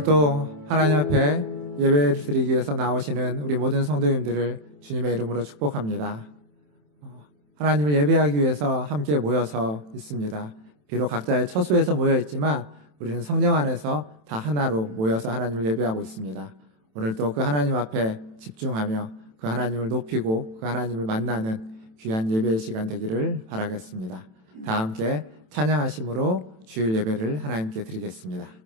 오늘도 하나님 앞에 예배 드리기 위해서 나오시는 우리 모든 성도님들을 주님의 이름으로 축복합니다. 하나님을 예배하기 위해서 함께 모여서 있습니다. 비록 각자의 처소에서 모여 있지만 우리는 성령 안에서 다 하나로 모여서 하나님을 예배하고 있습니다. 오늘도 그 하나님 앞에 집중하며 그 하나님을 높이고 그 하나님을 만나는 귀한 예배의 시간 되기를 바라겠습니다. 다 함께 찬양하심으로 주일 예배를 하나님께 드리겠습니다.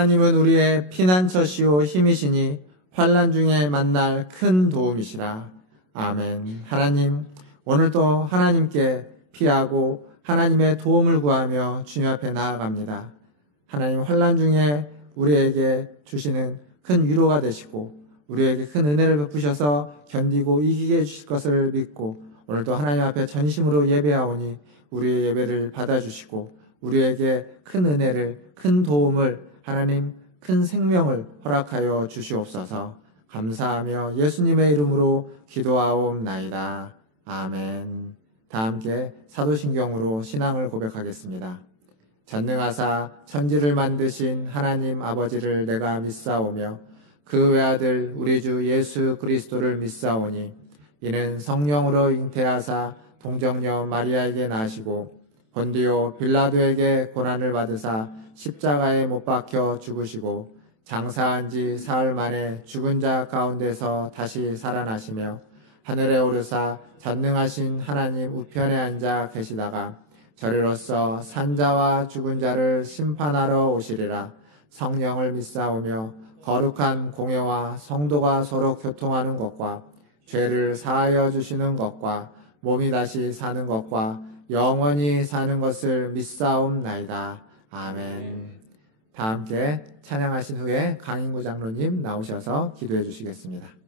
하나님은 우리의 피난처시오 힘이시니 환난 중에 만날 큰 도움이시라. 아멘. 하나님, 오늘도 하나님께 피하고 하나님의 도움을 구하며 주님 앞에 나아갑니다. 하나님, 환난 중에 우리에게 주시는 큰 위로가 되시고 우리에게 큰 은혜를 베푸셔서 견디고 이기게 해주실 것을 믿고 오늘도 하나님 앞에 전심으로 예배하오니 우리의 예배를 받아주시고 우리에게 큰 은혜를, 큰 도움을, 하나님 큰 생명을 허락하여 주시옵소서. 감사하며 예수님의 이름으로 기도하옵나이다. 아멘. 다 함께 사도신경으로 신앙을 고백하겠습니다. 전능하사 천지를 만드신 하나님 아버지를 내가 믿사오며 그 외아들 우리 주 예수 그리스도를 믿사오니 이는 성령으로 잉태하사 동정녀 마리아에게 나시고 본디오 빌라도에게 고난을 받으사 십자가에 못 박혀 죽으시고 장사한 지 사흘 만에 죽은 자 가운데서 다시 살아나시며 하늘에 오르사 전능하신 하나님 우편에 앉아 계시다가 저리로서 산자와 죽은 자를 심판하러 오시리라. 성령을 믿사오며 거룩한 공예와 성도가 서로 교통하는 것과 죄를 사하여 주시는 것과 몸이 다시 사는 것과 영원히 사는 것을 믿사옵나이다. 아멘. 다 함께 찬양하신 후에 강인구 장로님 나오셔서 기도해 주시겠습니다.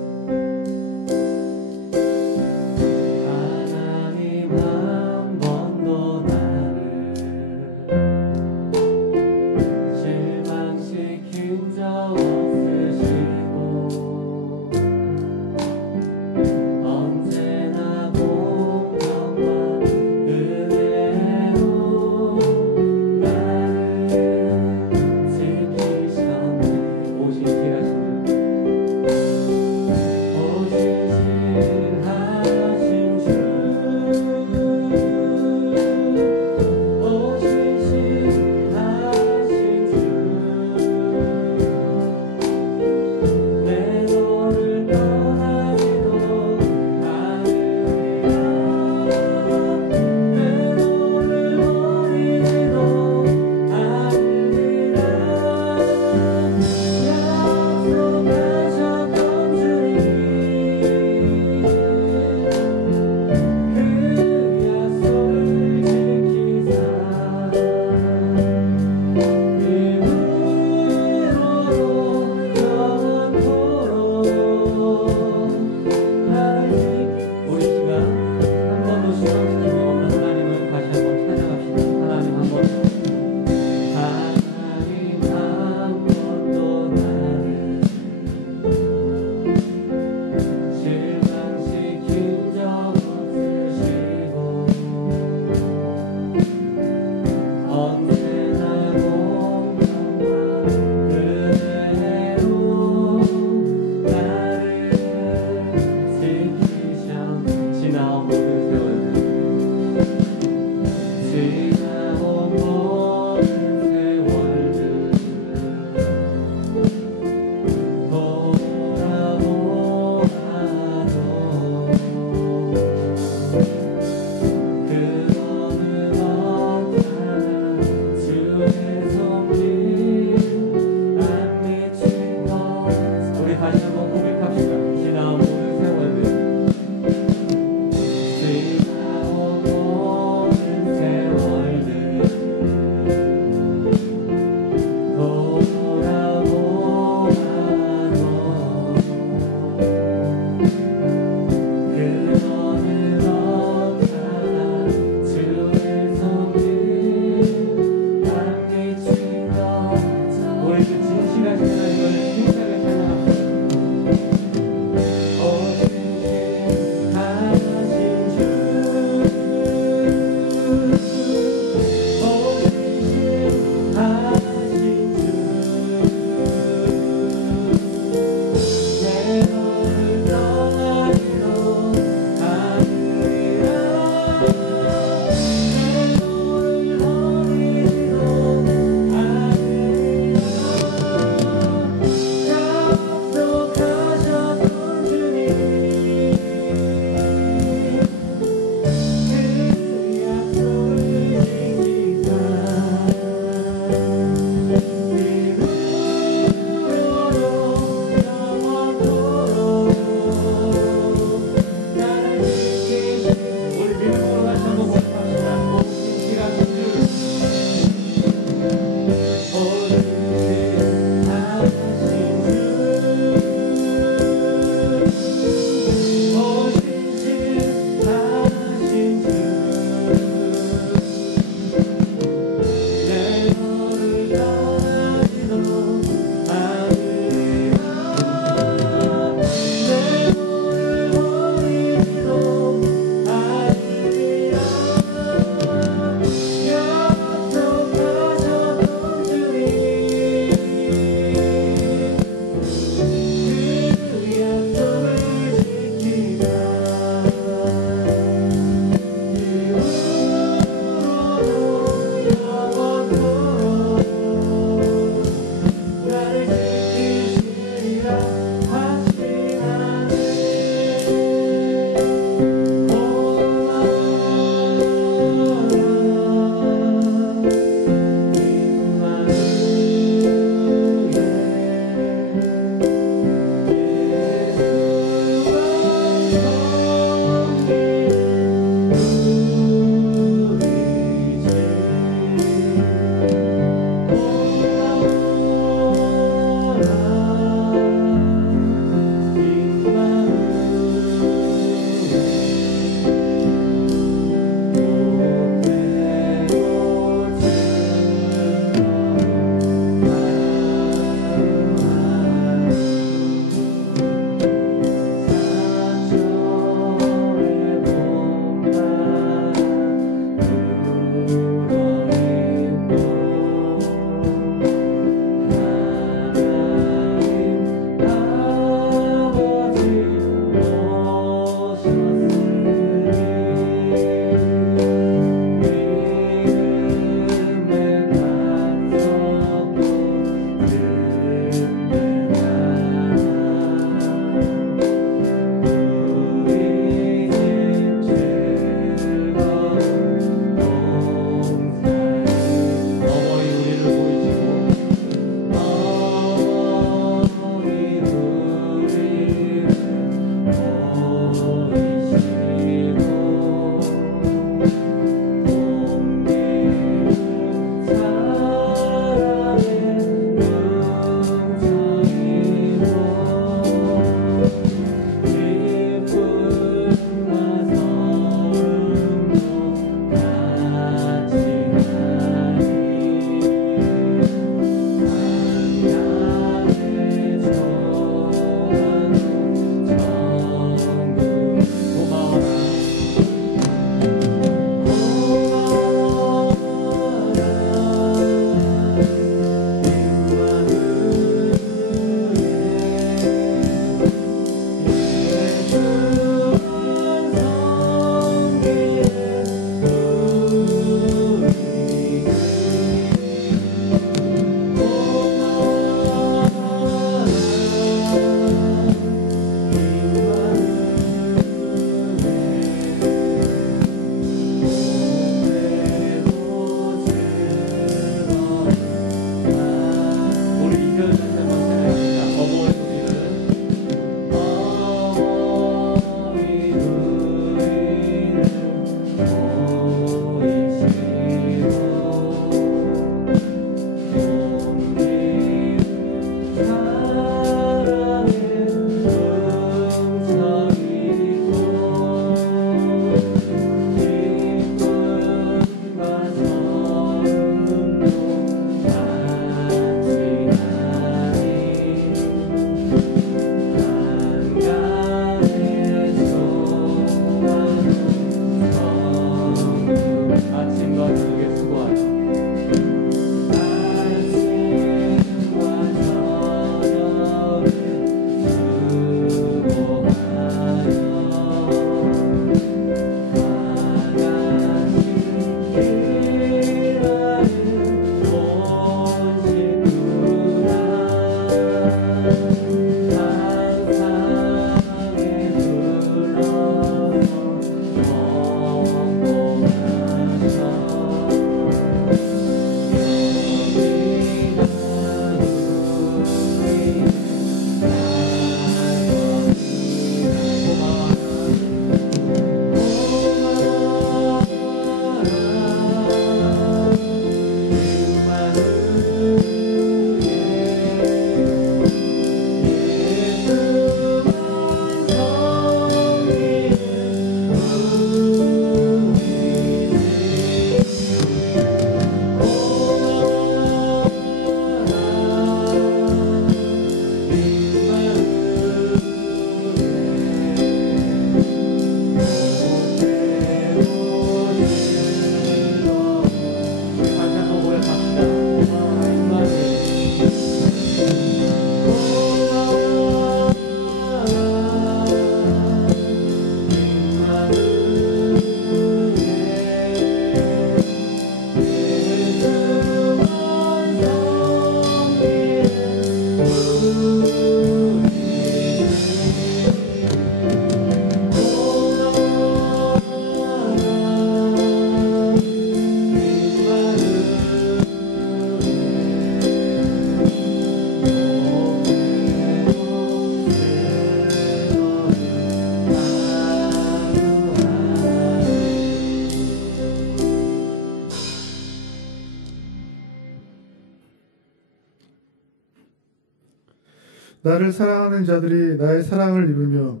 나를 사랑하는 자들이 나의 사랑을 입으며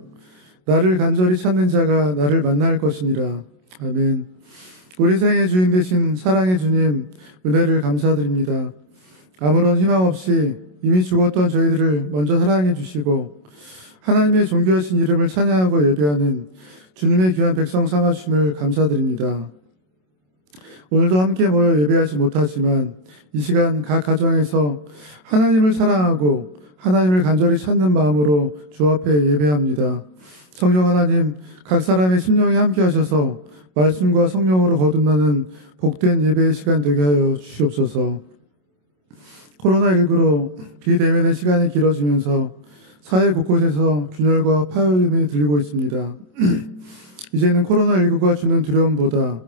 나를 간절히 찾는 자가 나를 만날 것이니라. 아멘. 우리 생의 주인 되신 사랑의 주님, 은혜를 감사드립니다. 아무런 희망 없이 이미 죽었던 저희들을 먼저 사랑해 주시고 하나님의 존귀하신 이름을 찬양하고 예배하는 주님의 귀한 백성 삼아주심을 감사드립니다. 오늘도 함께 모여 예배하지 못하지만 이 시간 각 가정에서 하나님을 사랑하고 하나님을 간절히 찾는 마음으로 주 앞에 예배합니다. 성령 하나님, 각 사람의 심령에 함께 하셔서 말씀과 성령으로 거듭나는 복된 예배의 시간 되게 하여 주시옵소서. 코로나19로 비대면의 시간이 길어지면서 사회 곳곳에서 균열과 파열음이 들리고 있습니다. 이제는 코로나19가 주는 두려움보다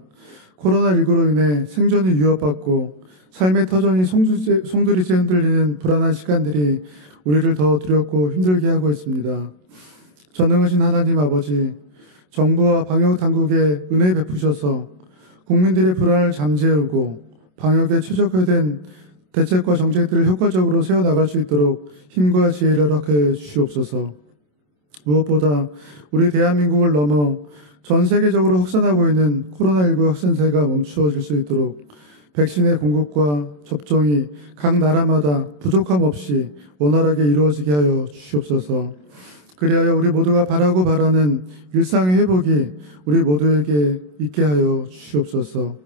코로나19로 인해 생존이 위협받고 삶의 터전이 송두리째 흔들리는 불안한 시간들이 우리를 더 두렵고 힘들게 하고 있습니다. 전능하신 하나님 아버지, 정부와 방역당국에 은혜 베푸셔서 국민들의 불안을 잠재우고 방역에 최적화된 대책과 정책들을 효과적으로 세워나갈 수 있도록 힘과 지혜를 허락해 주시옵소서. 무엇보다 우리 대한민국을 넘어 전 세계적으로 확산하고 있는 코로나19 확산세가 멈추어질 수 있도록 백신의 공급과 접종이 각 나라마다 부족함 없이 원활하게 이루어지게 하여 주시옵소서. 그리하여 우리 모두가 바라고 바라는 일상의 회복이 우리 모두에게 있게 하여 주시옵소서.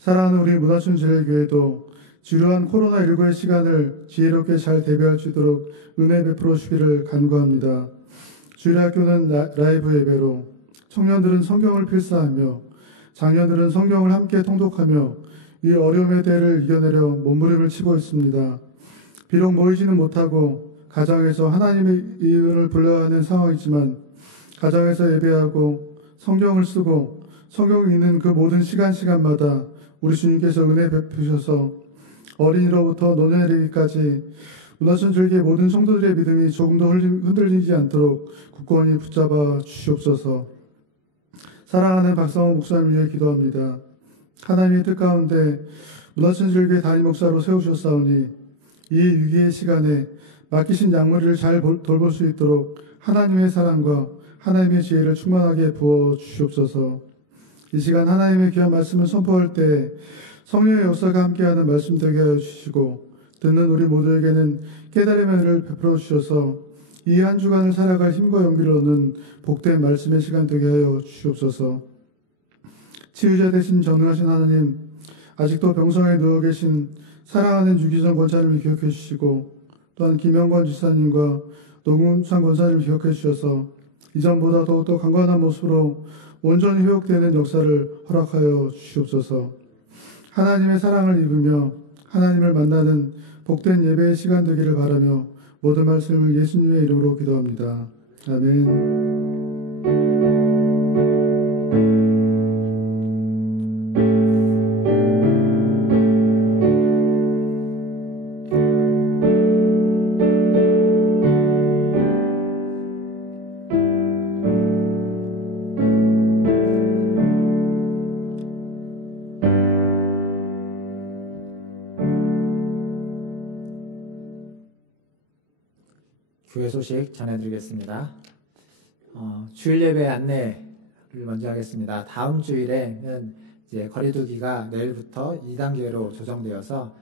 사랑하는 우리 문화촌지례교회도 지루한 코로나19의 시간을 지혜롭게 잘 대비할 수 있도록 은혜 베풀어 주기를 간구합니다. 주일학교는 라이브 예배로, 청년들은 성경을 필사하며 장년들은 성경을 함께 통독하며 이 어려움의 때를 이겨내려 몸부림을 치고 있습니다. 비록 모이지는 못하고 가정에서 하나님의 이름을 불러야 하는 상황이지만 가정에서 예배하고 성경을 쓰고 성경을 읽는 그 모든 시간마다 우리 주님께서 은혜 베푸셔서 어린이로부터 노년에까지 문화촌 줄기의 모든 성도들의 믿음이 조금도 흔들리지 않도록 굳건히 붙잡아 주시옵소서. 사랑하는 박성호 목사님을 위해 기도합니다. 하나님의 뜻 가운데 문화촌 줄기의 담임 목사로 세우셨사오니 이 위기의 시간에 맡기신 양무리를 잘 돌볼 수 있도록 하나님의 사랑과 하나님의 지혜를 충만하게 부어 주시옵소서. 이 시간 하나님의 귀한 말씀을 선포할 때 성령의 역사가 함께하는 말씀 되게 하여 주시고 듣는 우리 모두에게는 깨달음의 은혜를 베풀어 주셔서 이 한 주간을 살아갈 힘과 용기를 얻는 복된 말씀의 시간 되게 하여 주시옵소서. 치유자 되신 전능하신 하나님, 아직도 병성에 누워 계신 사랑하는 유기정 권사님을 기억해 주시고 또한 김영권 지사님과 노궁찬 권사님을 기억해 주셔서 이전보다 더욱더 강건한 모습으로 온전히 회복되는 역사를 허락하여 주시옵소서. 하나님의 사랑을 입으며 하나님을 만나는 복된 예배의 시간 되기를 바라며 모든 말씀을 예수님의 이름으로 기도합니다. 아멘. 교회 소식 전해드리겠습니다. 주일 예배 안내를 먼저 하겠습니다. 다음 주일에는 이제 거리두기가 내일부터 2단계로 조정되어서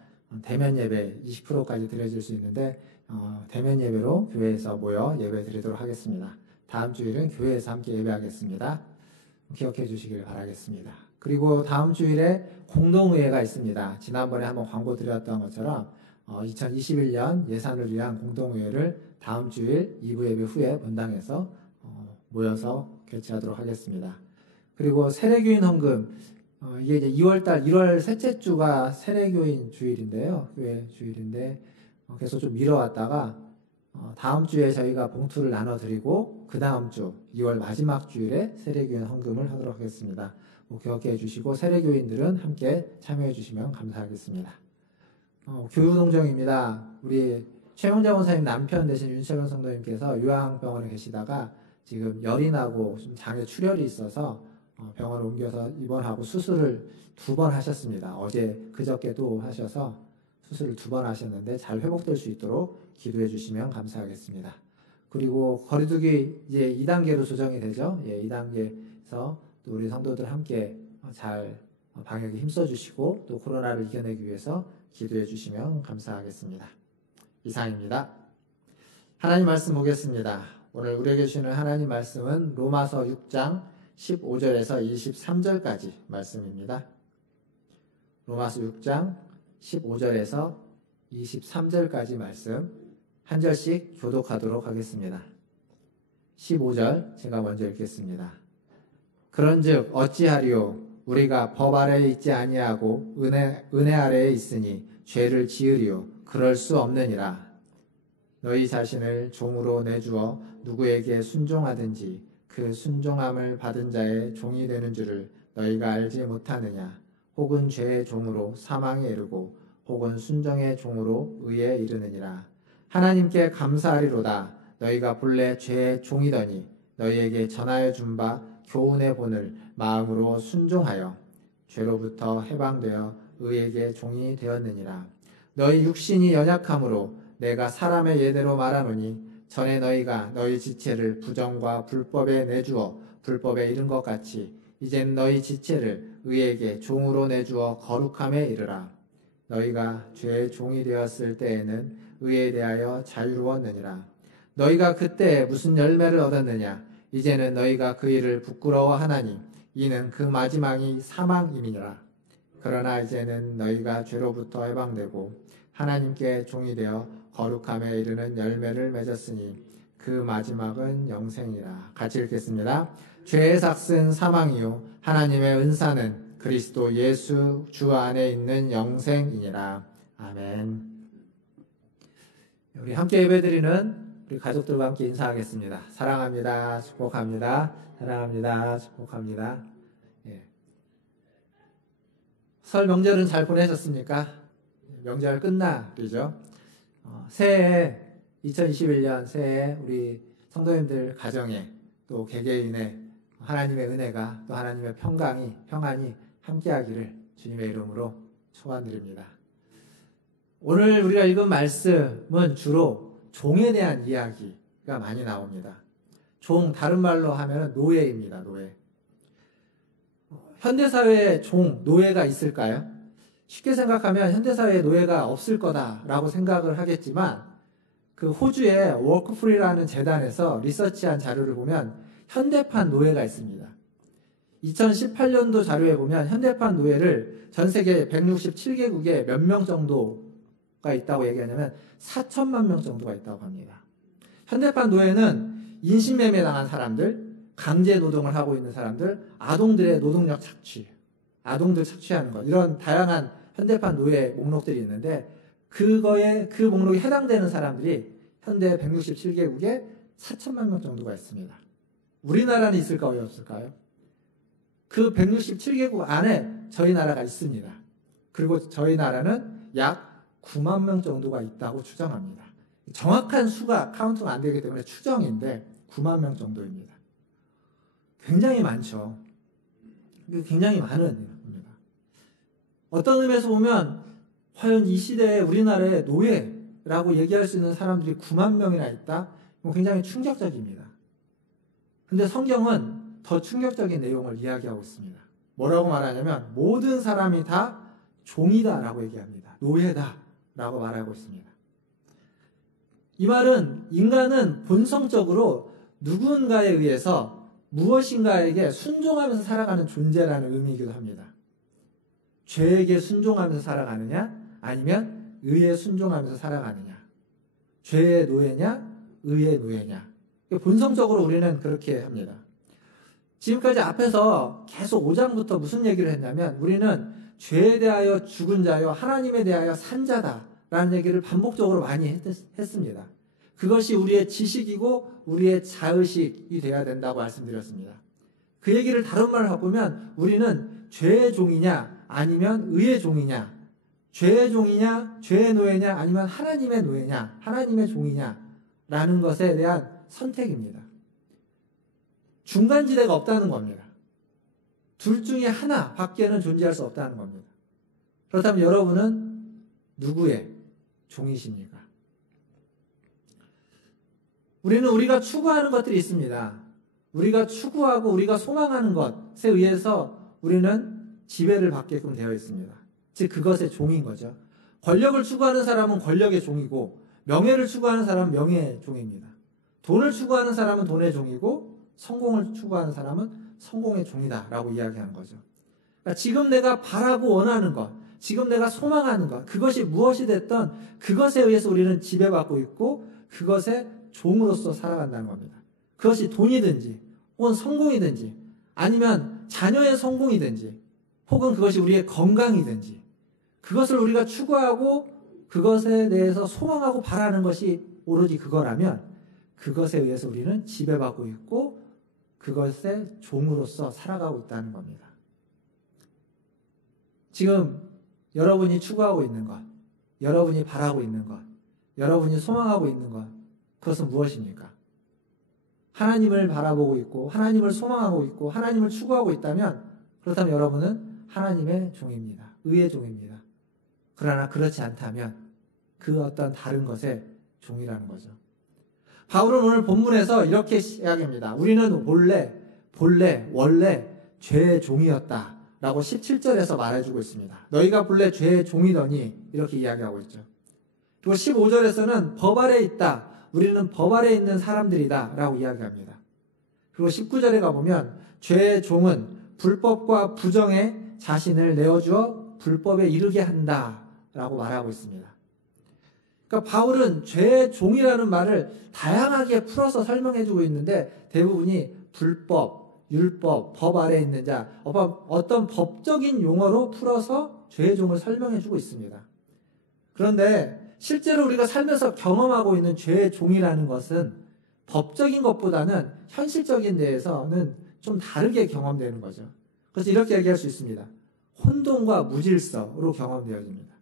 대면 예배 20%까지 드려질 수 있는데 대면 예배로 교회에서 모여 예배 드리도록 하겠습니다. 다음 주일은 교회에서 함께 예배하겠습니다. 기억해 주시길 바라겠습니다. 그리고 다음 주일에 공동의회가 있습니다. 지난번에 한번 광고 드렸던 것처럼 2021년 예산을 위한 공동의회를 다음 주일 2부 예배 후에 본당에서 모여서 개최하도록 하겠습니다. 그리고 세례교인 헌금, 이게 이제 2월달 1월 셋째 주가 세례교인 주일인데요. 교회 주일인데 계속 좀 미뤄왔다가 다음 주에 저희가 봉투를 나눠드리고 그 다음 주 2월 마지막 주일에 세례교인 헌금을 하도록 하겠습니다. 기억해 주시고 세례교인들은 함께 참여해 주시면 감사하겠습니다. 교우동정입니다. 우리 최영자 권사님 남편 되신 윤철영 성도님께서 요양병원에 계시다가 지금 열이 나고 좀 장에 출혈이 있어서 병원을 옮겨서 입원하고 수술을 2번 하셨습니다. 어제 그저께 또 하셔서 수술을 2번 하셨는데 잘 회복될 수 있도록 기도해 주시면 감사하겠습니다. 그리고 거리두기 이제 2단계로 조정이 되죠. 예, 2단계에서 또 우리 성도들 함께 잘 방역에 힘써 주시고 또 코로나를 이겨내기 위해서 기도해 주시면 감사하겠습니다. 이상입니다. 하나님 말씀 보겠습니다. 오늘 우리에게 주시는 하나님 말씀은 로마서 6장 15절에서 23절까지 말씀입니다. 로마서 6장 15절에서 23절까지 말씀 한 절씩 교독하도록 하겠습니다. 15절 제가 먼저 읽겠습니다. 그런즉 어찌하리요 우리가 법 아래에 있지 아니하고 은혜 아래에 있으니 죄를 지으리요 그럴 수 없느니라. 너희 자신을 종으로 내주어 누구에게 순종하든지 그 순종함을 받은 자의 종이 되는 줄을 너희가 알지 못하느냐. 혹은 죄의 종으로 사망에 이르고 혹은 순종의 종으로 의에 이르느니라. 하나님께 감사하리로다. 너희가 본래 죄의 종이더니 너희에게 전하여 준 바 교훈의 본을 마음으로 순종하여 죄로부터 해방되어 의에게 종이 되었느니라. 너희 육신이 연약함으로 내가 사람의 예대로 말하노니 전에 너희가 너희 지체를 부정과 불법에 내주어 불법에 이른 것 같이 이젠 너희 지체를 의에게 종으로 내주어 거룩함에 이르라. 너희가 죄의 종이 되었을 때에는 의에 대하여 자유로웠느니라. 너희가 그때 무슨 열매를 얻었느냐. 이제는 너희가 그 일을 부끄러워하나니 이는 그 마지막이 사망임이니라. 그러나 이제는 너희가 죄로부터 해방되고 하나님께 종이 되어 거룩함에 이르는 열매를 맺었으니 그 마지막은 영생이라. 같이 읽겠습니다. 죄의 삭은 사망이요 하나님의 은사는 그리스도 예수 주 안에 있는 영생이니라. 아멘. 우리 함께 예배드리는 우리 가족들과 함께 인사하겠습니다. 사랑합니다. 축복합니다. 사랑합니다. 축복합니다. 예. 설 명절은 잘 보내셨습니까? 명절 끝나죠. 새해 2021년 새해 우리 성도님들 가정에 또 개개인의 하나님의 은혜가 또 하나님의 평안이 함께하기를 주님의 이름으로 소원드립니다. 오늘 우리가 읽은 말씀은 주로 종에 대한 이야기가 많이 나옵니다. 종, 다른 말로 하면 노예입니다. 노예. 현대사회에 종, 노예가 있을까요? 쉽게 생각하면 현대사회에 노예가 없을 거다라고 생각을 하겠지만 그 호주의 워크프리라는 재단에서 리서치한 자료를 보면 현대판 노예가 있습니다. 2018년도 자료에 보면 현대판 노예를 전 세계 167개국에 몇 명 정도가 있다고 얘기하냐면 4천만 명 정도가 있다고 합니다. 현대판 노예는 인신매매 당한 사람들, 강제 노동을 하고 있는 사람들, 아동들의 노동력 착취, 아동들 착취하는 것, 이런 다양한 현대판 노예 목록들이 있는데 그 목록에 해당되는 사람들이 현대 167개국에 4천만 명 정도가 있습니다. 우리나라는 있을까요? 없을까요? 그 167개국 안에 저희 나라가 있습니다. 그리고 저희 나라는 약 9만 명 정도가 있다고 추정합니다. 정확한 수가 카운트가 안 되기 때문에 추정인데 9만 명 정도입니다. 굉장히 많죠. 굉장히 많은 겁니다. 어떤 의미에서 보면 과연 이 시대에 우리나라의 노예라고 얘기할 수 있는 사람들이 9만 명이나 있다? 굉장히 충격적입니다. 근데 성경은 더 충격적인 내용을 이야기하고 있습니다. 뭐라고 말하냐면 모든 사람이 다 종이다라고 얘기합니다. 노예다라고 말하고 있습니다. 이 말은 인간은 본성적으로 누군가에 의해서 무엇인가에게 순종하면서 살아가는 존재라는 의미이기도 합니다. 죄에게 순종하면서 살아가느냐 아니면 의에 순종하면서 살아가느냐, 죄의 노예냐 의의 노예냐. 본성적으로 우리는 그렇게 합니다. 지금까지 앞에서 계속 5장부터 무슨 얘기를 했냐면 우리는 죄에 대하여 죽은 자요 하나님에 대하여 산 자다라는 얘기를 반복적으로 많이 했습니다. 그것이 우리의 지식이고 우리의 자의식이 돼야 된다고 말씀드렸습니다. 그 얘기를 다른 말로 바꾸면 우리는 죄의 종이냐 아니면 의의 종이냐, 죄의 종이냐 죄의 노예냐 아니면 하나님의 노예냐 하나님의 종이냐라는 것에 대한 선택입니다. 중간지대가 없다는 겁니다. 둘 중에 하나 밖에는 존재할 수 없다는 겁니다. 그렇다면 여러분은 누구의 종이십니까? 우리가 추구하는 것들이 있습니다. 우리가 추구하고 우리가 소망하는 것에 의해서 우리는 지배를 받게끔 되어 있습니다. 즉 그것의 종인 거죠. 권력을 추구하는 사람은 권력의 종이고, 명예를 추구하는 사람은 명예의 종입니다. 돈을 추구하는 사람은 돈의 종이고, 성공을 추구하는 사람은 성공의 종이다라고 이야기하는 거죠. 그러니까 지금 내가 바라고 원하는 것, 지금 내가 소망하는 것, 그것이 무엇이 됐던 그것에 의해서 우리는 지배받고 있고 그것의 종으로서 살아간다는 겁니다. 그것이 돈이든지 혹은 성공이든지 아니면 자녀의 성공이든지 혹은 그것이 우리의 건강이든지 그것을 우리가 추구하고 그것에 대해서 소망하고 바라는 것이 오로지 그거라면 그것에 의해서 우리는 지배받고 있고 그것의 종으로서 살아가고 있다는 겁니다. 지금 여러분이 추구하고 있는 것, 여러분이 바라고 있는 것, 여러분이 소망하고 있는 것, 그것은 무엇입니까? 하나님을 바라보고 있고 하나님을 소망하고 있고 하나님을 추구하고 있다면 그렇다면 여러분은 하나님의 종입니다. 의의 종입니다. 그러나 그렇지 않다면 그 어떤 다른 것의 종이라는 거죠. 바울은 오늘 본문에서 이렇게 이야기합니다. 우리는 원래 죄의 종이었다 라고 17절에서 말해주고 있습니다. 너희가 본래 죄의 종이더니 이렇게 이야기하고 있죠. 그리고 15절에서는 법 아래 있다. 우리는 법 아래 있는 사람들이다 라고 이야기합니다. 그리고 19절에 가보면 죄의 종은 불법과 부정에 자신을 내어주어 불법에 이르게 한다 라고 말하고 있습니다. 그러니까 바울은 죄의 종이라는 말을 다양하게 풀어서 설명해주고 있는데 대부분이 불법, 율법, 법 아래에 있는 자, 어떤 법적인 용어로 풀어서 죄의 종을 설명해주고 있습니다. 그런데 실제로 우리가 살면서 경험하고 있는 죄의 종이라는 것은 법적인 것보다는 현실적인 데에서는 좀 다르게 경험되는 거죠. 그래서 이렇게 얘기할 수 있습니다. 혼돈과 무질서로 경험되어집니다.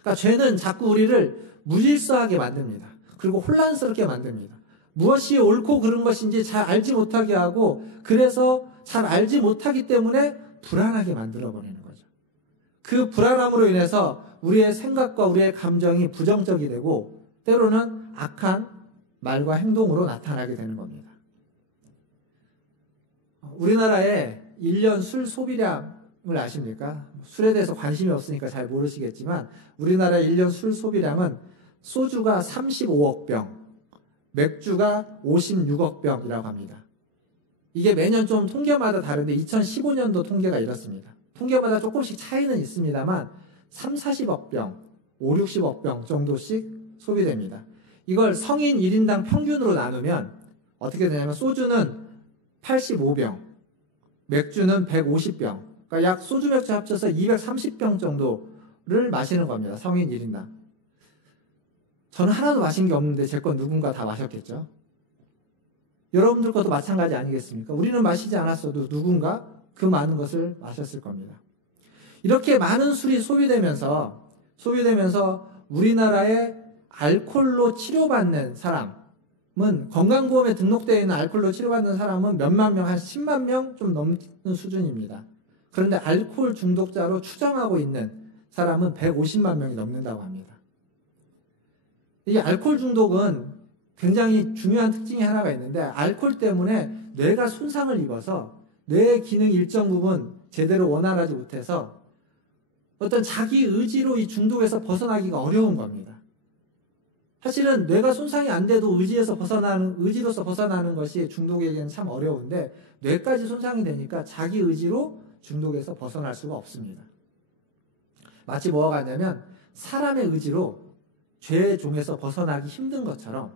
그러니까 죄는 자꾸 우리를 무질서하게 만듭니다. 그리고 혼란스럽게 만듭니다. 무엇이 옳고 그른 것인지 잘 알지 못하게 하고 그래서 잘 알지 못하기 때문에 불안하게 만들어버리는 거죠. 그 불안함으로 인해서 우리의 생각과 우리의 감정이 부정적이 되고 때로는 악한 말과 행동으로 나타나게 되는 겁니다. 우리나라의 1년 술 소비량을 아십니까? 술에 대해서 관심이 없으니까 잘 모르시겠지만 우리나라의 1년 술 소비량은 소주가 35억 병, 맥주가 56억 병이라고 합니다. 이게 매년 좀 통계마다 다른데 2015년도 통계가 이렇습니다. 통계마다 조금씩 차이는 있습니다만 30-40억 병, 50-60억 병 정도씩 소비됩니다. 이걸 성인 1인당 평균으로 나누면 어떻게 되냐면 소주는 85병, 맥주는 150병, 그러니까 약 소주 맥주 합쳐서 230병 정도를 마시는 겁니다. 성인 1인당. 저는 하나도 마신 게 없는데 제 건 누군가 다 마셨겠죠? 여러분들 것도 마찬가지 아니겠습니까? 우리는 마시지 않았어도 누군가 그 많은 것을 마셨을 겁니다. 이렇게 많은 술이 소비되면서 우리나라의 알코올로 치료받는 사람은 건강보험에 등록되어 있는 알코올로 치료받는 사람은 몇만 명, 한 10만 명 좀 넘는 수준입니다. 그런데 알코올 중독자로 추정하고 있는 사람은 150만 명이 넘는다고 합니다. 이 알코올 중독은 굉장히 중요한 특징이 하나가 있는데 알코올 때문에 뇌가 손상을 입어서 뇌의 기능 일정 부분 제대로 원활하지 못해서 어떤 자기 의지로 이 중독에서 벗어나기가 어려운 겁니다. 사실은 뇌가 손상이 안 돼도 의지로서 벗어나는 것이 중독에게는 참 어려운데 뇌까지 손상이 되니까 자기 의지로 중독에서 벗어날 수가 없습니다. 마치 뭐가 같냐면 사람의 의지로 죄의 종에서 벗어나기 힘든 것처럼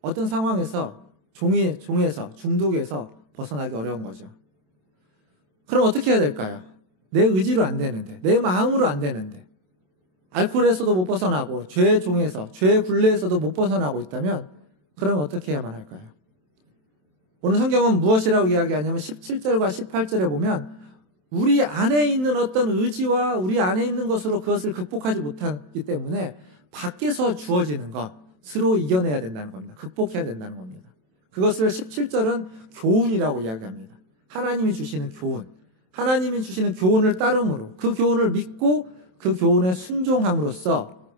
어떤 상황에서 종에서 중독에서 벗어나기 어려운 거죠. 그럼 어떻게 해야 될까요? 내 의지로 안 되는데, 내 마음으로 안 되는데, 알코올에서도 못 벗어나고 죄의 종에서, 죄의 굴레에서도 못 벗어나고 있다면 그럼 어떻게 해야만 할까요? 오늘 성경은 무엇이라고 이야기하냐면 17절과 18절에 보면 우리 안에 있는 어떤 의지와 우리 안에 있는 것으로 그것을 극복하지 못하기 때문에 밖에서 주어지는 것으로 이겨내야 된다는 겁니다. 극복해야 된다는 겁니다. 그것을 17절은 교훈이라고 이야기합니다. 하나님이 주시는 교훈. 하나님이 주시는 교훈을 따름으로 그 교훈을 믿고 그 교훈에 순종함으로써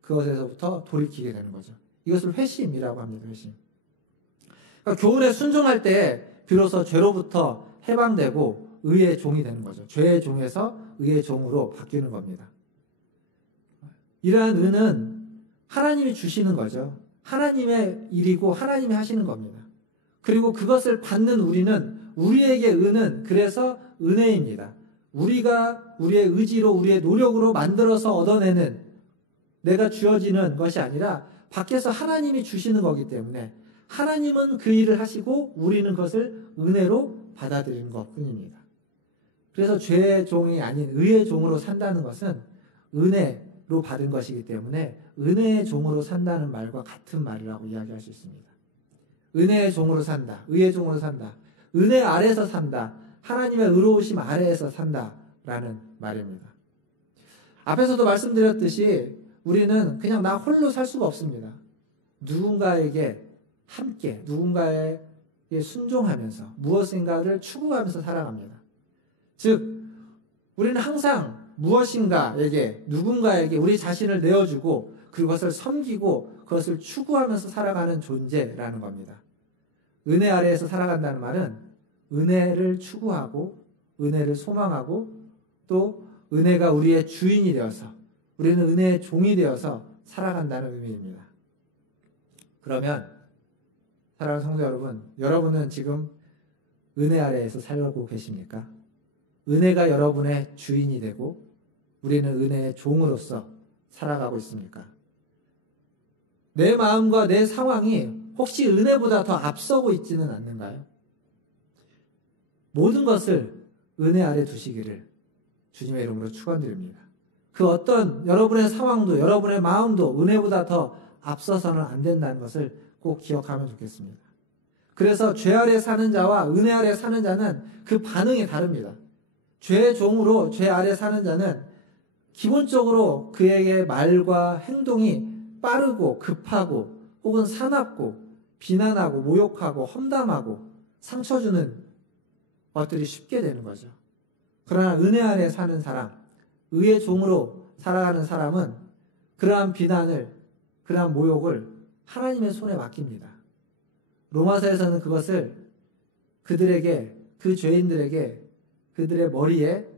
그것에서부터 돌이키게 되는 거죠. 이것을 회심이라고 합니다. 회심. 그러니까 교훈에 순종할 때 비로소 죄로부터 해방되고 의의 종이 되는 거죠. 죄의 종에서 의의 종으로 바뀌는 겁니다. 이러한 의는 하나님이 주시는 거죠. 하나님의 일이고 하나님이 하시는 겁니다. 그리고 그것을 받는 우리에게 의는 그래서 은혜입니다. 우리가 우리의 의지로 우리의 노력으로 만들어서 얻어내는 내가 주어지는 것이 아니라 밖에서 하나님이 주시는 거기 때문에 하나님은 그 일을 하시고 우리는 그것을 은혜로 받아들이는 것뿐입니다. 그래서 죄의 종이 아닌 의의 종으로 산다는 것은 은혜로 받은 것이기 때문에 은혜의 종으로 산다는 말과 같은 말이라고 이야기할 수 있습니다. 은혜의 종으로 산다. 의의 종으로 산다. 은혜 아래에서 산다. 하나님의 의로우심 아래에서 산다라는 말입니다. 앞에서도 말씀드렸듯이 우리는 그냥 나 홀로 살 수가 없습니다. 누군가에게 함께, 누군가에게 순종하면서 무엇인가를 추구하면서 살아갑니다. 즉, 우리는 항상 무엇인가에게, 누군가에게 우리 자신을 내어주고 그것을 섬기고 그것을 추구하면서 살아가는 존재라는 겁니다. 은혜 아래에서 살아간다는 말은 은혜를 추구하고 은혜를 소망하고 또 은혜가 우리의 주인이 되어서 우리는 은혜의 종이 되어서 살아간다는 의미입니다. 그러면 사랑하는 성도 여러분, 여러분은 지금 은혜 아래에서 살고 계십니까? 은혜가 여러분의 주인이 되고 우리는 은혜의 종으로서 살아가고 있습니까? 내 마음과 내 상황이 혹시 은혜보다 더 앞서고 있지는 않는가요? 모든 것을 은혜 아래 두시기를 주님의 이름으로 축원드립니다. 그 어떤 여러분의 상황도 여러분의 마음도 은혜보다 더 앞서서는 안 된다는 것을 꼭 기억하면 좋겠습니다. 그래서 죄 아래 사는 자와 은혜 아래 사는 자는 그 반응이 다릅니다. 죄의 종으로 죄 아래 사는 자는 기본적으로 그에게 말과 행동이 빠르고 급하고 혹은 사납고 비난하고 모욕하고 험담하고 상처 주는 것들이 쉽게 되는 거죠. 그러나 은혜 아래 사는 사람, 의의 종으로 살아가는 사람은 그러한 비난을, 그러한 모욕을 하나님의 손에 맡깁니다. 로마서에서는 그것을 그들에게, 그 죄인들에게 그들의 머리에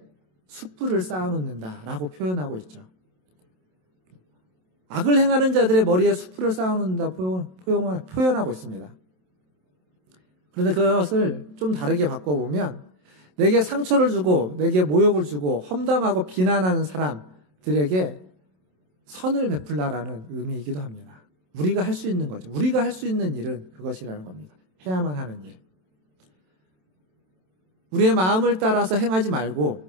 숯불을 쌓아놓는다라고 표현하고 있죠. 악을 행하는 자들의 머리에 숯불을 쌓아놓는다 표현하고 있습니다. 그런데 그것을 좀 다르게 바꿔보면 내게 상처를 주고 내게 모욕을 주고 험담하고 비난하는 사람들에게 선을 베풀라라는 의미이기도 합니다. 우리가 할 수 있는 거죠. 우리가 할 수 있는 일은 그것이라는 겁니다. 해야만 하는 일. 우리의 마음을 따라서 행하지 말고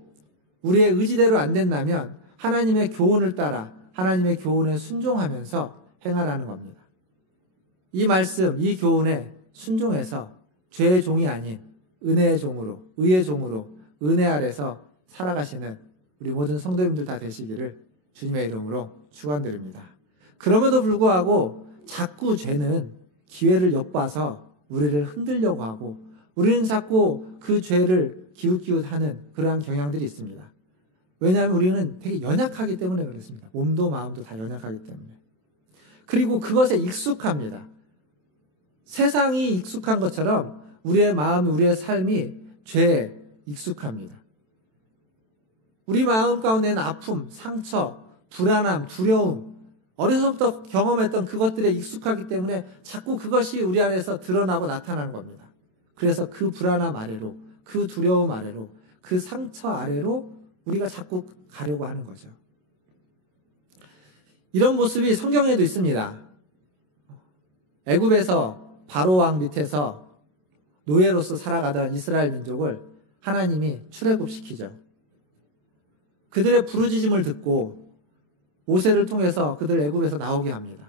우리의 의지대로 안 된다면 하나님의 교훈을 따라 하나님의 교훈에 순종하면서 행하라는 겁니다. 이 말씀, 이 교훈에 순종해서 죄의 종이 아닌 은혜의 종으로, 의의 종으로 은혜 아래서 살아가시는 우리 모든 성도님들 다 되시기를 주님의 이름으로 축원드립니다. 그럼에도 불구하고 자꾸 죄는 기회를 엿봐서 우리를 흔들려고 하고 우리는 자꾸 그 죄를 기웃기웃하는 그러한 경향들이 있습니다. 왜냐하면 우리는 되게 연약하기 때문에 그렇습니다. 몸도 마음도 다 연약하기 때문에. 그리고 그것에 익숙합니다. 세상이 익숙한 것처럼 우리의 마음, 우리의 삶이 죄에 익숙합니다. 우리 마음 가운데는 아픔, 상처, 불안함, 두려움, 어려서부터 경험했던 그것들에 익숙하기 때문에 자꾸 그것이 우리 안에서 드러나고 나타나는 겁니다. 그래서 그 불안함 아래로, 그 두려움 아래로, 그 상처 아래로 우리가 자꾸 가려고 하는 거죠. 이런 모습이 성경에도 있습니다. 애굽에서 바로 왕 밑에서 노예로서 살아가던 이스라엘 민족을 하나님이 출애굽시키죠. 그들의 부르짖음을 듣고 모세를 통해서 그들 애굽에서 나오게 합니다.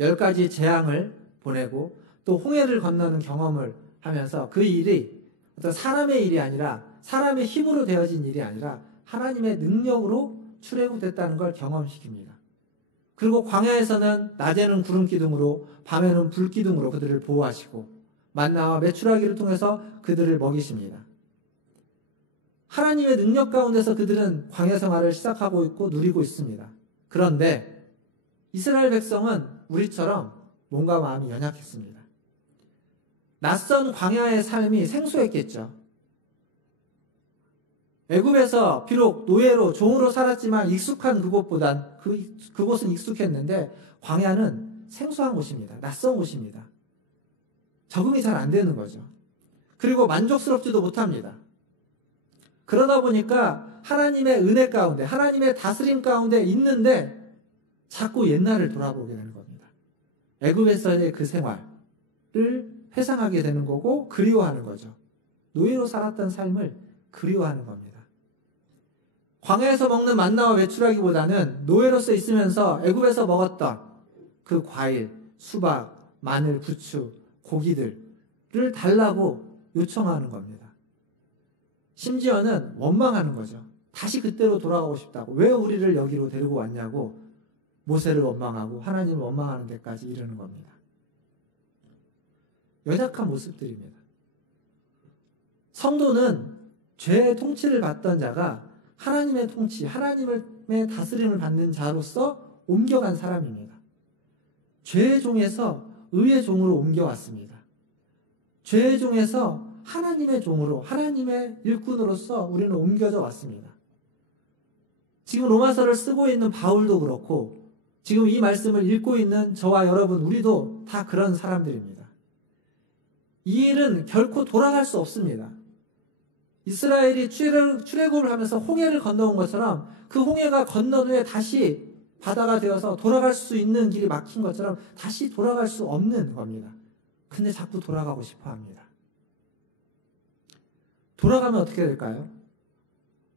10가지 재앙을 보내고 또 홍해를 건너는 경험을 하면서 그 일이 어떤 사람의 일이 아니라 사람의 힘으로 되어진 일이 아니라 하나님의 능력으로 출애굽됐다는 걸 경험시킵니다. 그리고 광야에서는 낮에는 구름 기둥으로 밤에는 불 기둥으로 그들을 보호하시고 만나와 메추라기를 통해서 그들을 먹이십니다. 하나님의 능력 가운데서 그들은 광야 생활을 시작하고 있고 누리고 있습니다. 그런데 이스라엘 백성은 우리처럼 몸과 마음이 연약했습니다. 낯선 광야의 삶이 생소했겠죠. 애굽에서 비록 노예로 종으로 살았지만 익숙한 그곳보단 그곳은 익숙했는데 광야는 생소한 곳입니다. 낯선 곳입니다. 적응이 잘 안 되는 거죠. 그리고 만족스럽지도 못합니다. 그러다 보니까 하나님의 은혜 가운데, 하나님의 다스림 가운데 있는데 자꾸 옛날을 돌아보게 되는 겁니다. 애굽에서의 그 생활을 회상하게 되는 거고 그리워하는 거죠. 노예로 살았던 삶을 그리워하는 겁니다. 광야에서 먹는 만나와 외출하기보다는 노예로서 있으면서 애굽에서 먹었던 그 과일, 수박, 마늘, 부추, 고기들을 달라고 요청하는 겁니다. 심지어는 원망하는 거죠. 다시 그때로 돌아가고 싶다고. 왜 우리를 여기로 데리고 왔냐고 모세를 원망하고 하나님을 원망하는 데까지 이르는 겁니다. 연약한 모습들입니다. 성도는 죄의 통치를 받던 자가 하나님의 통치, 하나님의 다스림을 받는 자로서 옮겨간 사람입니다. 죄의 종에서 의의 종으로 옮겨왔습니다. 죄의 종에서 하나님의 종으로, 하나님의 일꾼으로서 우리는 옮겨져 왔습니다. 지금 로마서를 쓰고 있는 바울도 그렇고 지금 이 말씀을 읽고 있는 저와 여러분 우리도 다 그런 사람들입니다. 이 일은 결코 돌아갈 수 없습니다. 이스라엘이 출애굽을 하면서 홍해를 건너온 것처럼 그 홍해가 건넌 후에 다시 바다가 되어서 돌아갈 수 있는 길이 막힌 것처럼 다시 돌아갈 수 없는 겁니다. 근데 자꾸 돌아가고 싶어 합니다. 돌아가면 어떻게 될까요?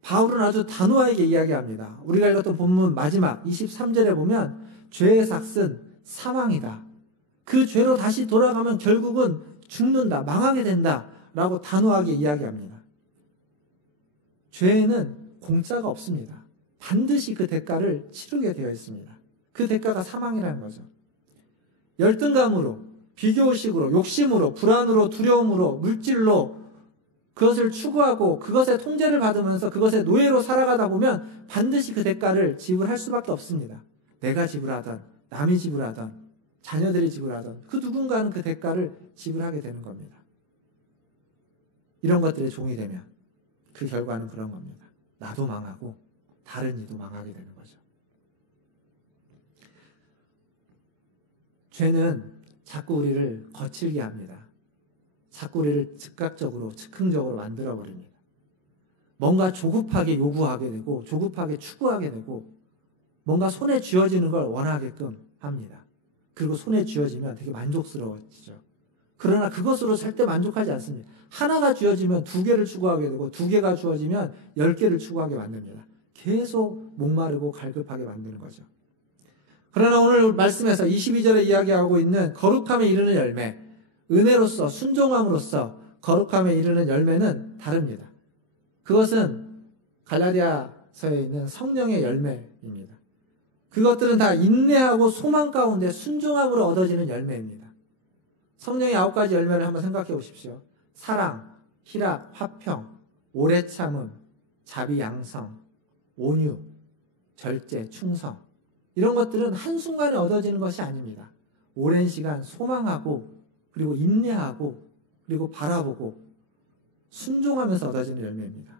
바울은 아주 단호하게 이야기합니다. 우리가 읽었던 본문 마지막 23절에 보면 죄의 삭은 사망이다. 그 죄로 다시 돌아가면 결국은 죽는다, 망하게 된다 라고 단호하게 이야기합니다. 죄에는 공짜가 없습니다. 반드시 그 대가를 치르게 되어 있습니다. 그 대가가 사망이라는 거죠. 열등감으로, 비교의식으로, 욕심으로, 불안으로, 두려움으로, 물질로 그것을 추구하고 그것의 통제를 받으면서 그것의 노예로 살아가다 보면 반드시 그 대가를 지불할 수밖에 없습니다. 내가 지불하던, 남이 지불하던, 자녀들이 지불하던 그 누군가는 그 대가를 지불하게 되는 겁니다. 이런 것들의 종이 되면 그 결과는 그런 겁니다. 나도 망하고 다른 이도 망하게 되는 거죠. 죄는 자꾸 우리를 거칠게 합니다. 자꾸 우리를 즉각적으로, 즉흥적으로 만들어버립니다. 뭔가 조급하게 요구하게 되고 조급하게 추구하게 되고 뭔가 손에 쥐어지는 걸 원하게끔 합니다. 그리고 손에 쥐어지면 되게 만족스러워지죠. 그러나 그것으로 절대 만족하지 않습니다. 하나가 쥐어지면 2개를 추구하게 되고 2개가 주어지면 10개를 추구하게 만듭니다. 계속 목마르고 갈급하게 만드는 거죠. 그러나 오늘 말씀에서 22절에 이야기하고 있는 거룩함에 이르는 열매, 은혜로서 순종함으로써 거룩함에 이르는 열매는 다릅니다. 그것은 갈라디아서에 있는 성령의 열매입니다. 그것들은 다 인내하고 소망 가운데 순종함으로 얻어지는 열매입니다. 성령의 9가지 열매를 한번 생각해 보십시오. 사랑, 희락, 화평, 오래 참음, 자비, 양성, 온유, 절제, 충성. 이런 것들은 한순간에 얻어지는 것이 아닙니다. 오랜 시간 소망하고 그리고 인내하고 그리고 바라보고 순종하면서 얻어지는 열매입니다.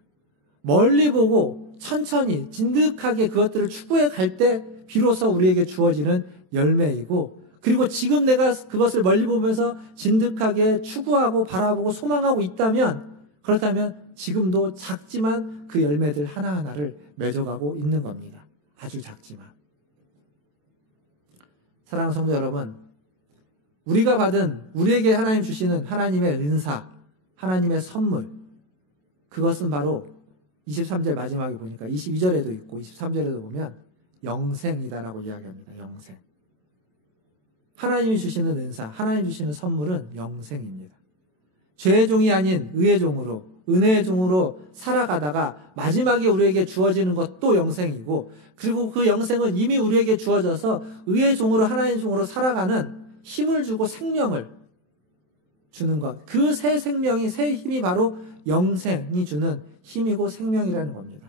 멀리 보고 천천히 진득하게 그것들을 추구해 갈 때 비로소 우리에게 주어지는 열매이고 그리고 지금 내가 그것을 멀리 보면서 진득하게 추구하고 바라보고 소망하고 있다면 그렇다면 지금도 작지만 그 열매들 하나하나를 맺어가고 있는 겁니다. 아주 작지만. 사랑하는 성도 여러분, 우리가 받은 우리에게 하나님 주시는 하나님의 은사, 하나님의 선물 그것은 바로 23절 마지막에 보니까 22절에도 있고 23절에도 보면 영생이다라고 이야기합니다. 영생. 하나님이 주시는 은사, 하나님 주시는 선물은 영생입니다. 죄의 종이 아닌 의의 종으로, 은혜의 종으로 살아가다가 마지막에 우리에게 주어지는 것도 영생이고 그리고 그 영생은 이미 우리에게 주어져서 의의 종으로 하나님 종으로 살아가는 힘을 주고 생명을 주는 것. 그 새 생명이, 새 힘이 바로 영생이 주는 힘이고 생명이라는 겁니다.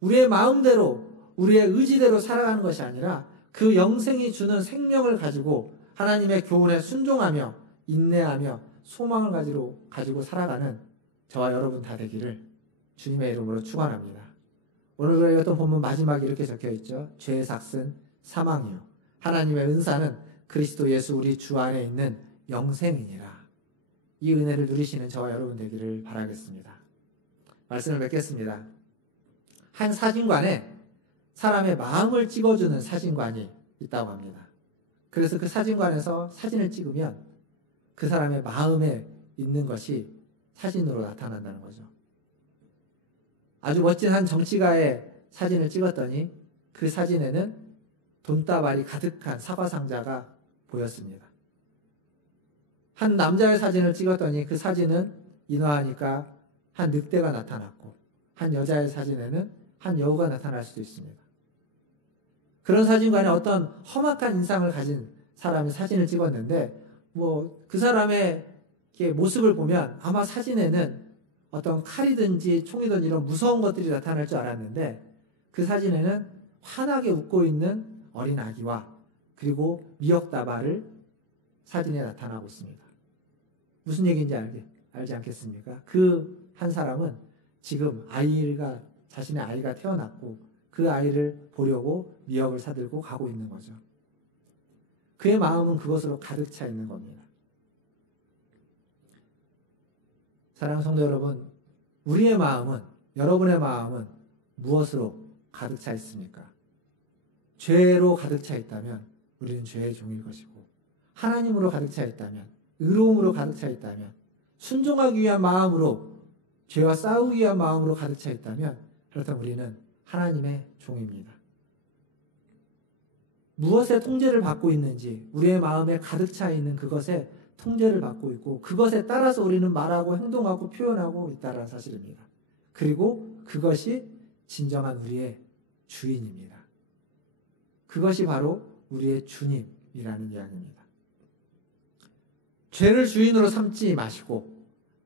우리의 마음대로 우리의 의지대로 살아가는 것이 아니라 그 영생이 주는 생명을 가지고 하나님의 교훈에 순종하며 인내하며 소망을 가지고 살아가는 저와 여러분 다 되기를 주님의 이름으로 축원합니다. 오늘 우리가 읽었던 본문 마지막에 이렇게 적혀 있죠. 죄의 삭은 사망이요 하나님의 은사는 그리스도 예수 우리 주 안에 있는 영생이니라. 이 은혜를 누리시는 저와 여러분 되기를 바라겠습니다. 말씀을 맺겠습니다. 한 사진관에 사람의 마음을 찍어주는 사진관이 있다고 합니다. 그래서 그 사진관에서 사진을 찍으면 그 사람의 마음에 있는 것이 사진으로 나타난다는 거죠. 아주 멋진 한 정치가의 사진을 찍었더니 그 사진에는 돈다발이 가득한 사과상자가 보였습니다. 한 남자의 사진을 찍었더니 그 사진은 인화하니까 한 늑대가 나타났고 한 여자의 사진에는 한 여우가 나타날 수도 있습니다. 그런 사진관에 어떤 험악한 인상을 가진 사람이 사진을 찍었는데 그 사람의 모습을 보면 아마 사진에는 어떤 칼이든지 총이든지 이런 무서운 것들이 나타날 줄 알았는데 그 사진에는 환하게 웃고 있는 어린 아기와 그리고 미역다발을 사진에 나타나고 있습니다. 무슨 얘기인지 알지 않겠습니까? 그 한 사람은 지금 자신의 아이가 태어났고 그 아이를 보려고 미역을 사들고 가고 있는 거죠. 그의 마음은 그것으로 가득 차 있는 겁니다. 사랑하는 성도 여러분, 우리의 마음은, 여러분의 마음은 무엇으로 가득 차 있습니까? 죄로 가득 차 있다면 우리는 죄의 종일 것이고, 하나님으로 가득 차 있다면, 의로움으로 가득 차 있다면, 순종하기 위한 마음으로, 죄와 싸우기 위한 마음으로 가득 차 있다면, 그렇다면 우리는 하나님의 종입니다. 무엇에 통제를 받고 있는지, 우리의 마음에 가득 차 있는 그것에 통제를 받고 있고, 그것에 따라서 우리는 말하고 행동하고 표현하고 있다는 사실입니다. 그리고 그것이 진정한 우리의 주인입니다. 그것이 바로 우리의 주님이라는 이야기입니다. 죄를 주인으로 삼지 마시고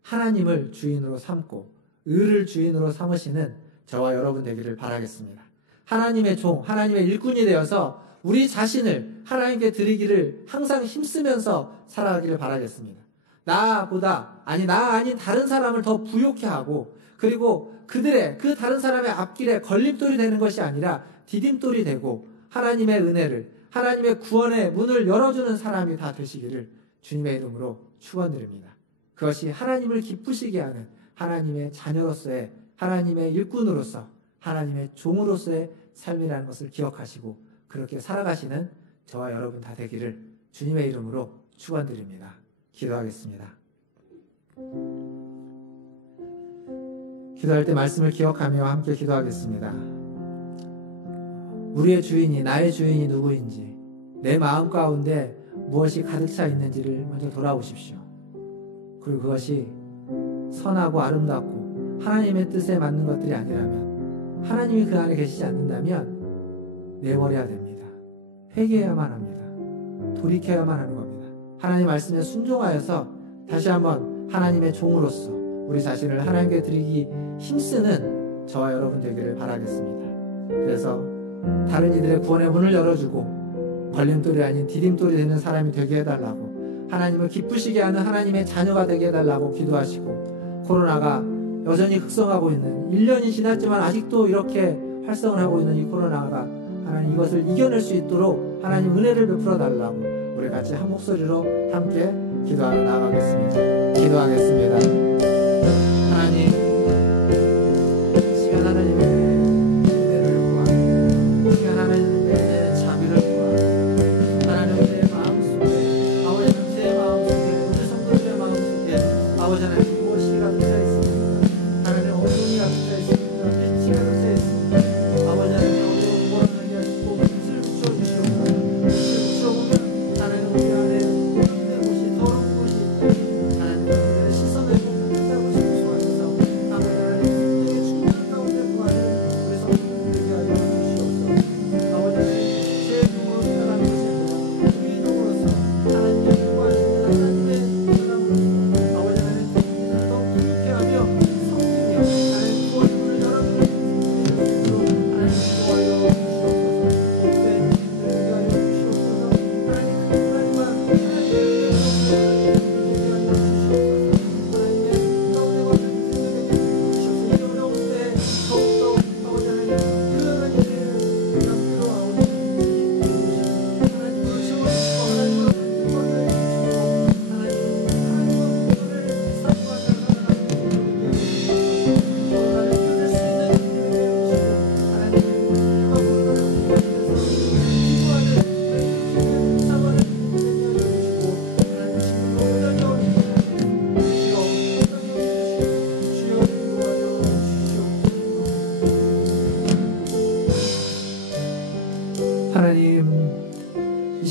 하나님을 주인으로 삼고 의를 주인으로 삼으시는 저와 여러분 되기를 바라겠습니다. 하나님의 종, 하나님의 일꾼이 되어서 우리 자신을 하나님께 드리기를 항상 힘쓰면서 살아가기를 바라겠습니다. 나 아닌 다른 사람을 더 부욕해 하고 그리고 그 다른 사람의 앞길에 걸림돌이 되는 것이 아니라 디딤돌이 되고 하나님의 은혜를, 하나님의 구원의 문을 열어주는 사람이 다 되시기를 주님의 이름으로 축원드립니다. 그것이 하나님을 기쁘시게 하는 하나님의 자녀로서의, 하나님의 일꾼으로서, 하나님의 종으로서의 삶이라는 것을 기억하시고 그렇게 살아가시는 저와 여러분 다 되기를 주님의 이름으로 축원드립니다. 기도하겠습니다. 기도할 때 말씀을 기억하며 함께 기도하겠습니다. 우리의 주인이, 나의 주인이 누구인지, 내 마음 가운데 무엇이 가득 차 있는지를 먼저 돌아보십시오. 그리고 그것이 선하고 아름답고 하나님의 뜻에 맞는 것들이 아니라면, 하나님이 그 안에 계시지 않는다면 내버려야 됩니다. 회개해야만 합니다. 돌이켜야만 하는 겁니다. 하나님 말씀에 순종하여서 다시 한번 하나님의 종으로서 우리 자신을 하나님께 드리기 힘쓰는 저와 여러분 되기를 바라겠습니다. 그래서 다른 이들의 구원의 문을 열어주고 걸림돌이 아닌 디딤돌이 되는 사람이 되게 해달라고, 하나님을 기쁘시게 하는 하나님의 자녀가 되게 해달라고 기도하시고, 코로나가 여전히 흑성하고 있는 1년이 지났지만 아직도 이렇게 활성을 하고 있는 이 코로나가 하나님 이것을 이겨낼 수 있도록 하나님 은혜를 베풀어 달라고 우리 같이 한 목소리로 함께 기도하러 나가겠습니다. 기도하겠습니다. 하나님, 시간 하나님의 은혜를 구하고 시간 하나님의 자비를 구하고 하나님 우리의 마음속에, 아버지 제 마음속에, 우리 성도들의 마음속에 아버지 하나님 무엇이 가득 차 있습니까? 하나님 어둠이 가득 차 있습니까? 빛이 가득 차 있습니까? 아버지 하나님 어두운 무엇을 하시고 빛을 비춰주시옵소서. 빛을 비춰보면 하나님 우리 안에 하나님 우리의 시선을 좀 펼쳐보시고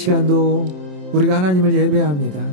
시간도 우리가 하나님을 예배합니다.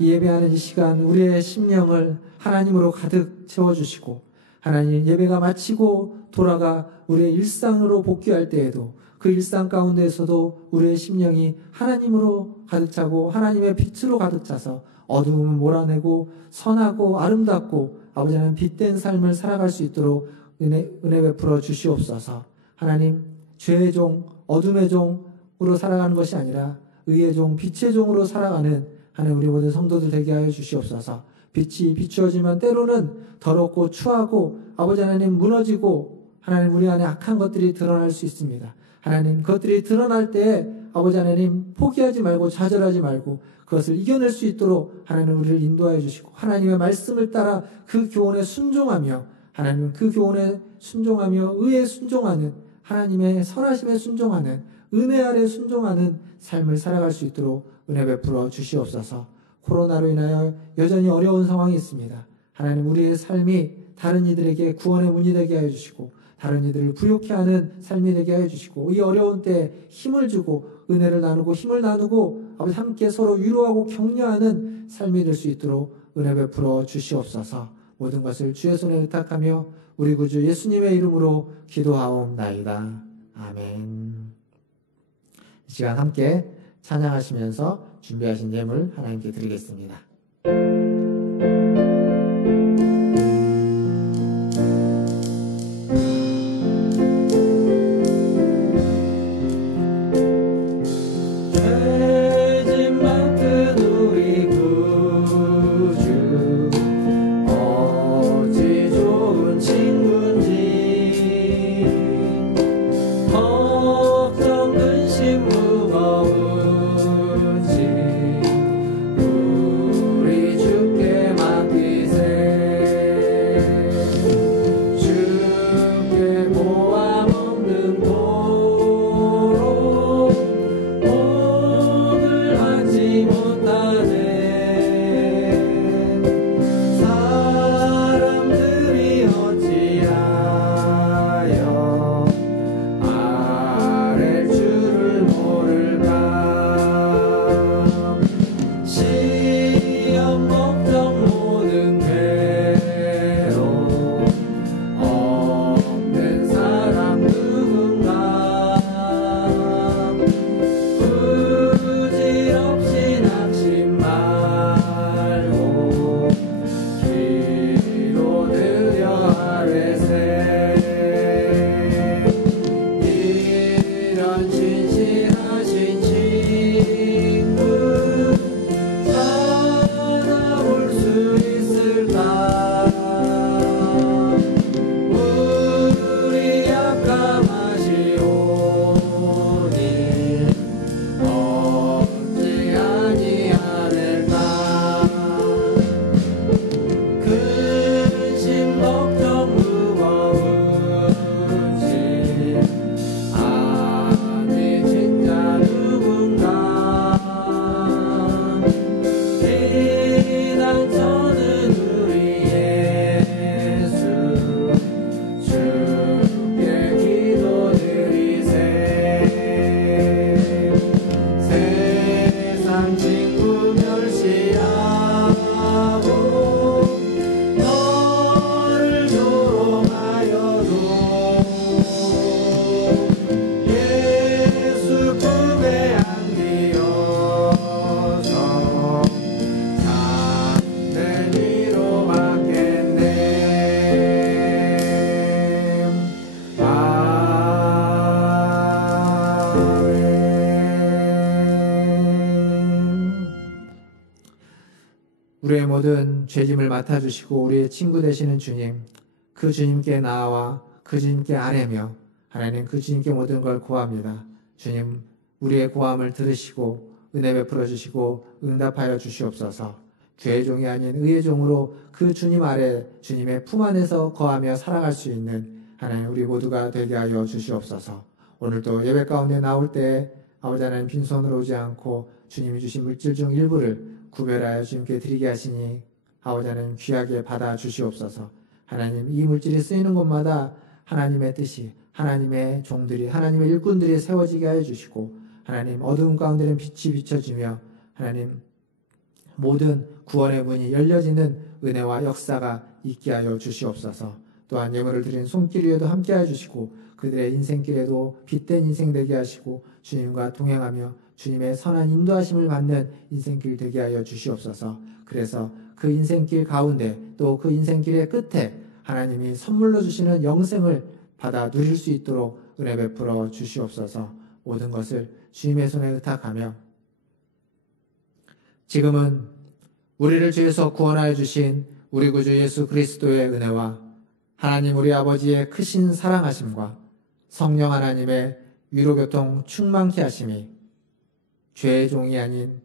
이 예배하는 이 시간 우리의 심령을 하나님으로 가득 채워주시고, 하나님 예배가 마치고 돌아가 우리의 일상으로 복귀할 때에도 그 일상 가운데에서도 우리의 심령이 하나님으로 가득 차고 하나님의 빛으로 가득 차서 어두움을 몰아내고 선하고 아름답고 아버지 하나님 빛된 삶을 살아갈 수 있도록 은혜 베풀어 주시옵소서. 하나님, 죄의 종, 어둠의 종으로 살아가는 것이 아니라 의의 종, 빛의 종으로 살아가는 하나님 우리 모든 성도들 되게 하여 주시옵소서. 빛이 비추어지면 때로는 더럽고 추하고 아버지 하나님 무너지고 하나님 우리 안에 악한 것들이 드러날 수 있습니다. 하나님, 그것들이 드러날 때 아버지 하나님 포기하지 말고 좌절하지 말고 그것을 이겨낼 수 있도록 하나님 우리를 인도하여 주시고, 하나님의 말씀을 따라 그 교훈에 순종하며, 하나님 그 교훈에 순종하며 의에 순종하는, 하나님의 선하심에 순종하는, 은혜 아래 순종하는 삶을 살아갈 수 있도록 은혜 베풀어 주시옵소서. 코로나로 인하여 여전히 어려운 상황이 있습니다. 하나님, 우리의 삶이 다른 이들에게 구원의 문이 되게 하여 주시고 다른 이들을 부욕케 하는 삶이 되게 하여 주시고, 이 어려운 때에 힘을 주고 은혜를 나누고 힘을 나누고 아버지 함께 서로 위로하고 격려하는 삶이 될 수 있도록 은혜 베풀어 주시옵소서. 모든 것을 주의 손에 의탁하며 우리 구주 예수님의 이름으로 기도하옵나이다. 아멘. 이 시간 함께 찬양하시면서 준비하신 예물 하나님께 드리겠습니다. 우리의 모든 죄짐을 맡아주시고 우리의 친구 되시는 주님, 그 주님께 나아와 그 주님께 아뢰며 하나님 그 주님께 모든 걸 구합니다. 주님, 우리의 구함을 들으시고 은혜 베풀어 주시고 응답하여 주시옵소서. 죄의 종이 아닌 의의 종으로 그 주님 아래 주님의 품 안에서 거하며 살아갈 수 있는 하나님 우리 모두가 되게 하여 주시옵소서. 오늘도 예배 가운데 나올 때 아버지 하나님 빈손으로 오지 않고 주님이 주신 물질 중 일부를 구별하여 주님께 드리게 하시니 아버지 하나님 귀하게 받아 주시옵소서. 하나님, 이 물질이 쓰이는 곳마다 하나님의 뜻이, 하나님의 종들이, 하나님의 일꾼들이 세워지게 하여 주시고 하나님 어두운 가운데는 빛이 비춰지며 하나님 모든 구원의 문이 열려지는 은혜와 역사가 있게 하여 주시옵소서. 또한 예물을 드린 손길 위에도 함께하여 주시고 그들의 인생길에도 빛된 인생 되게 하시고 주님과 동행하며 주님의 선한 인도하심을 받는 인생길 되게 하여 주시옵소서. 그래서 그 인생길 가운데 또 그 인생길의 끝에 하나님이 선물로 주시는 영생을 받아 누릴 수 있도록 은혜 베풀어 주시옵소서. 모든 것을 주님의 손에 의탁하며 지금은 우리를 죄에서 구원하여 주신 우리 구주 예수 그리스도의 은혜와 하나님 우리 아버지의 크신 사랑하심과 성령 하나님의 위로교통 충만케 하심이 죄의 종이 아닌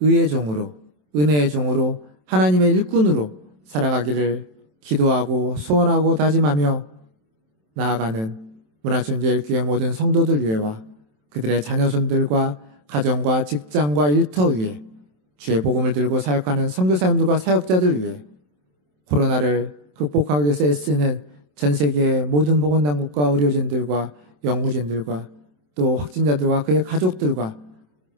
의의 종으로 은혜의 종으로 하나님의 일꾼으로 살아가기를 기도하고 소원하고 다짐하며 나아가는 문화촌제일교회 모든 성도들 위에와 그들의 자녀손들과 가정과 직장과 일터 위에 주의 복음을 들고 사역하는 선교사님들과 사역자들 위해 코로나를 극복하기 위해서 애쓰는 전 세계의 모든 보건당국과 의료진들과 연구진들과 또 확진자들과 그의 가족들과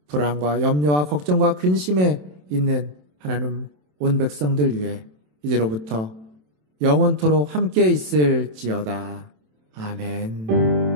불안과 염려와 걱정과 근심에 있는 하나님 온 백성들 위해 이제로부터 영원토록 함께 있을지어다. 아멘.